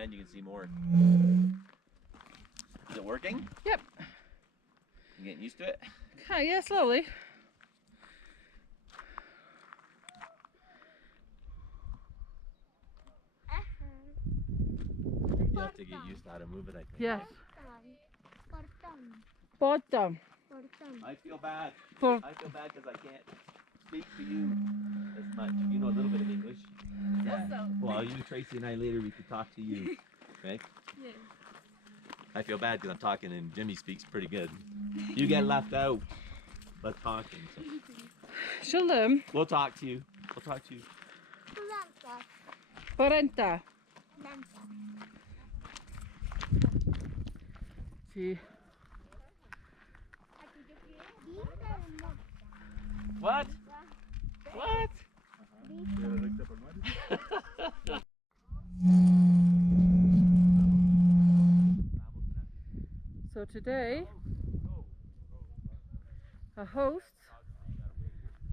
bend, you can see more. Is it working? Yep. You getting used to it? Okay, yeah, slowly. You have to get used to how to move it, I think. Yes. Portón. Bottom. Portón. I feel bad. For I feel bad because I can't speak to you as much. You know a little bit of English. Yeah. Well, you, Tracy, and I later we could talk to you. Okay? Yes. I feel bad because I'm talking and Jimmy speaks pretty good. You get left out by talking. So. She'll learn. We'll talk to you. We'll talk to you. Parenta. Danza. Sí. What? What? So today, our hosts,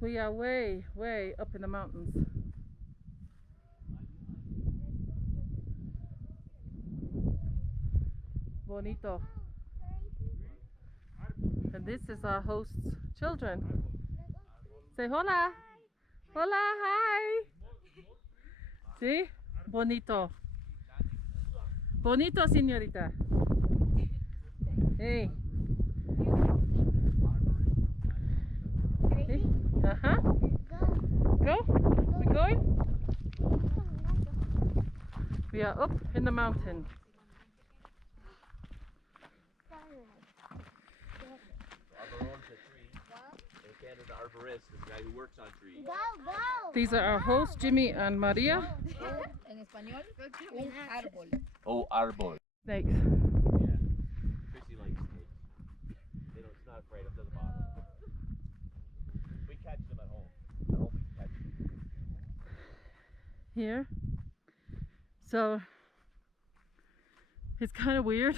we are way, way up in the mountains. Bonito. And this is our host's children. Say hola. Hola, hi. See? Bonito. Bonito, señorita. Hey. Hey. Uh-huh. Go. We going? We are up in the mountain. Arborist is the guy who works on trees. These are our hosts, Jimmy and Maria. En español, un árbol. Oh, arbor. Snakes. Yeah. Tracy likes snakes. They don't, it's not afraid of them, doesn't bother them. We catch them at home. At home we can catch them. Here. So it's kind of weird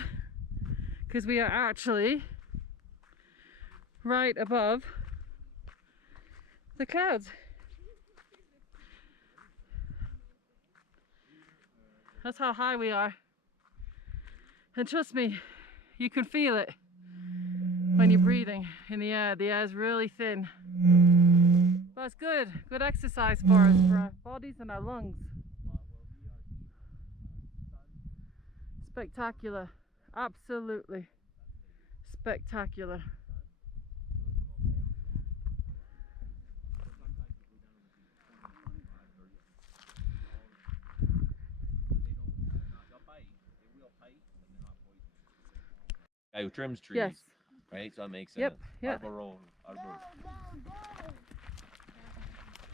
because we are actually right above the clouds. That's how high we are. And trust me, you can feel it when you're breathing in the air. The air is really thin. But it's good. Good exercise for us, for our bodies and our lungs. Spectacular. Absolutely spectacular. Guy who trims trees. Yes. Right? So that makes sense. Yep. Yep. Arbor.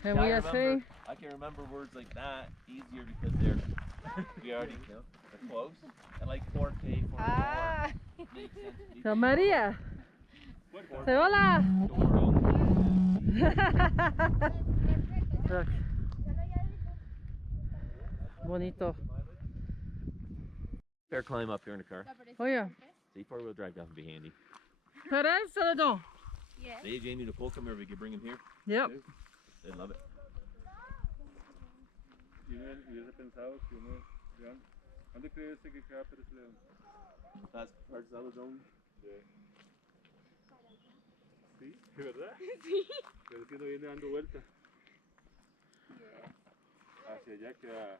And Yeah, we are saying, I can remember words like that easier because they're we already they're close. And like 4K, 4 Ah. makes sense. so Maria, say hola. Look. Bonito. Fair climb up here in the car. Oh yeah. See, 4-wheel drive got to be handy. Perez, Celadon. Yes. See, Jamie, Nicole, come here. We could bring him here. Yep. They love it. Hubiese pensado que uno, vean, ¿dónde cree usted que queda Pérez León? That's part Celadon. Sí, ¿verdad? Sí. Pero es que no viene dando vuelta. Hacia allá queda.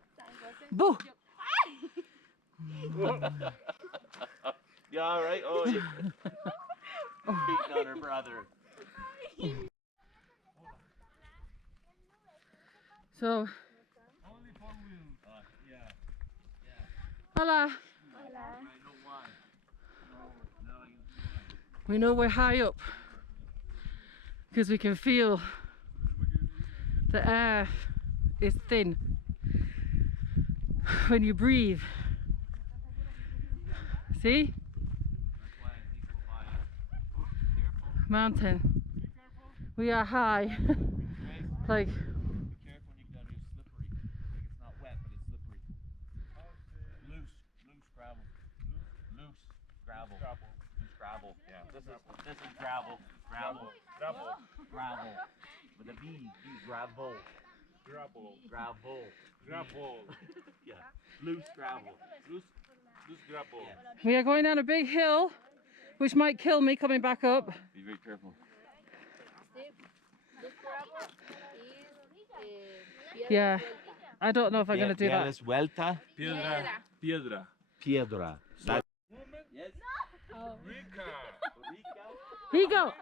Boo. You all right? Oh, yeah. Beating on her brother. So, hola. We know we're high up because we can feel the air is thin when you breathe. See? Mountain. We are high. Like. Be careful when you get down here. It's slippery. Like it's not wet, but it's slippery. Loose gravel. Loose gravel. Loose gravel. Yeah. This is gravel. Gravel. With a B. Gravel. Gravel. Gravel. Gravel. Yeah. Loose gravel. Loose. Loose gravel. Yeah. We are going down a big hill, which might kill me coming back up. Be very careful. This gravel is Yeah, I don't know if I'm going to do that. Vuelta. Piedra. Piedra. Piedra. Woman. Yes. Rica. We go.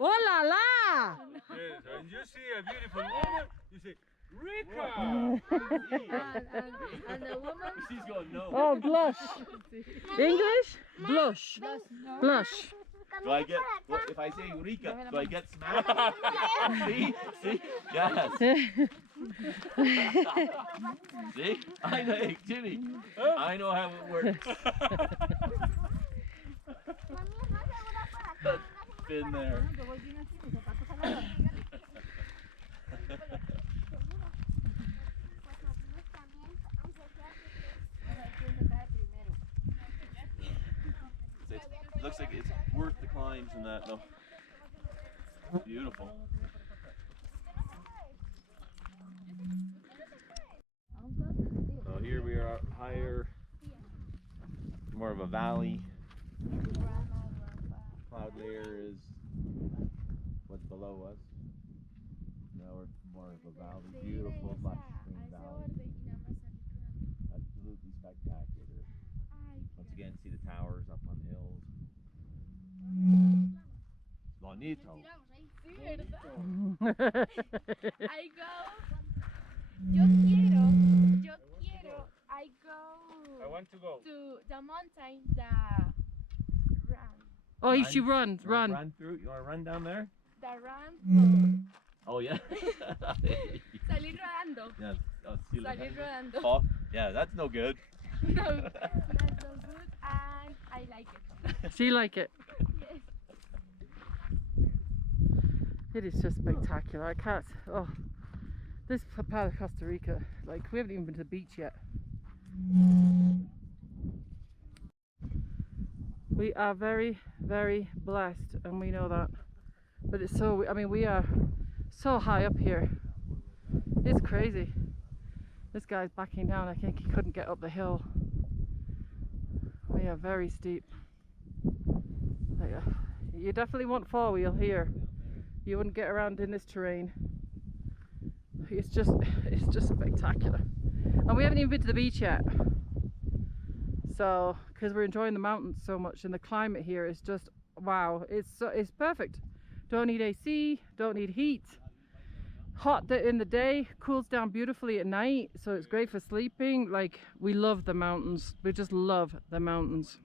Oh la la! Yes. When you see a beautiful woman, you say Rica. and the woman She's going no. Oh, blush. English? Blush. Blush. Do I get, if I say Eureka, do I get smacked? See? See? Yes. See? I know, hey, Jimmy, I know how it works. Been there. It looks like it's worth the climbs and that though. Beautiful. So here we are higher, more of a valley. Cloud layer is what's below us. Now we're more of a valley. Beautiful, lush green valley. Absolutely spectacular. Once again, see the towers up on the hills. Bonito. I go. I go I want to go. to the mountain, the run. Oh, you should run. You wanna Run. Run through. You want to run down there? The run. Oh yeah. Salir rodando. Yeah. Oh, see, like Salir that. rodando. Oh, yeah, that's no good. No, that's so good and I like it. She like it. Yes. It is just spectacular. I can't. Oh, this part of Costa Rica, like we haven't even been to the beach yet. We are very, very blessed, and we know that. But it's so. I mean, we are so high up here. It's crazy. This guy's backing down. I think he couldn't get up the hill. We are very steep. Like, you definitely want four-wheel here. You wouldn't get around in this terrain. It's just spectacular. And we haven't even been to the beach yet. So, because we're enjoying the mountains so much, and the climate here is just wow. It's perfect. Don't need AC, don't need heat. Hot in the day, cools down beautifully at night, so it's great for sleeping. Like, we love the mountains. We just love the mountains.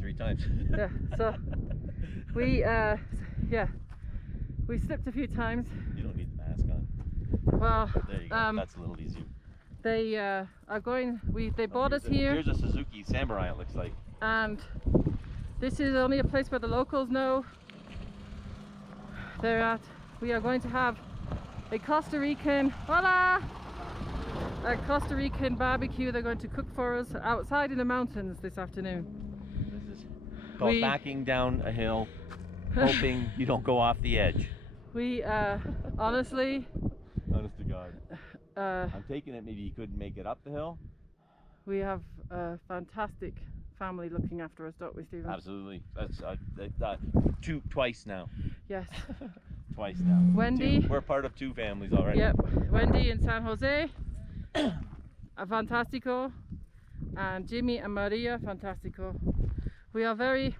3 times. Yeah, so we slipped a few times. You don't need the mask on. Well, There you go. That's a little easier. they are going. They bought us here, Here's a Suzuki Samurai. It looks like. and this is only a place where the locals know. They're at. We are going to have a Costa Rican, voila! A Costa Rican barbecue. They're going to cook for us outside in the mountains this afternoon. This is called backing down a hill, hoping you don't go off the edge. We honestly, Honest to God. I'm taking it maybe you couldn't make it up the hill. we have a fantastic family looking after us, don't we, Stephen? Absolutely. That's twice now. Yes. Twice now. Wendy. We're part of 2 families already. Yep. Wendy in San Jose, fantastico, and Jimmy and Maria, fantastico. We are very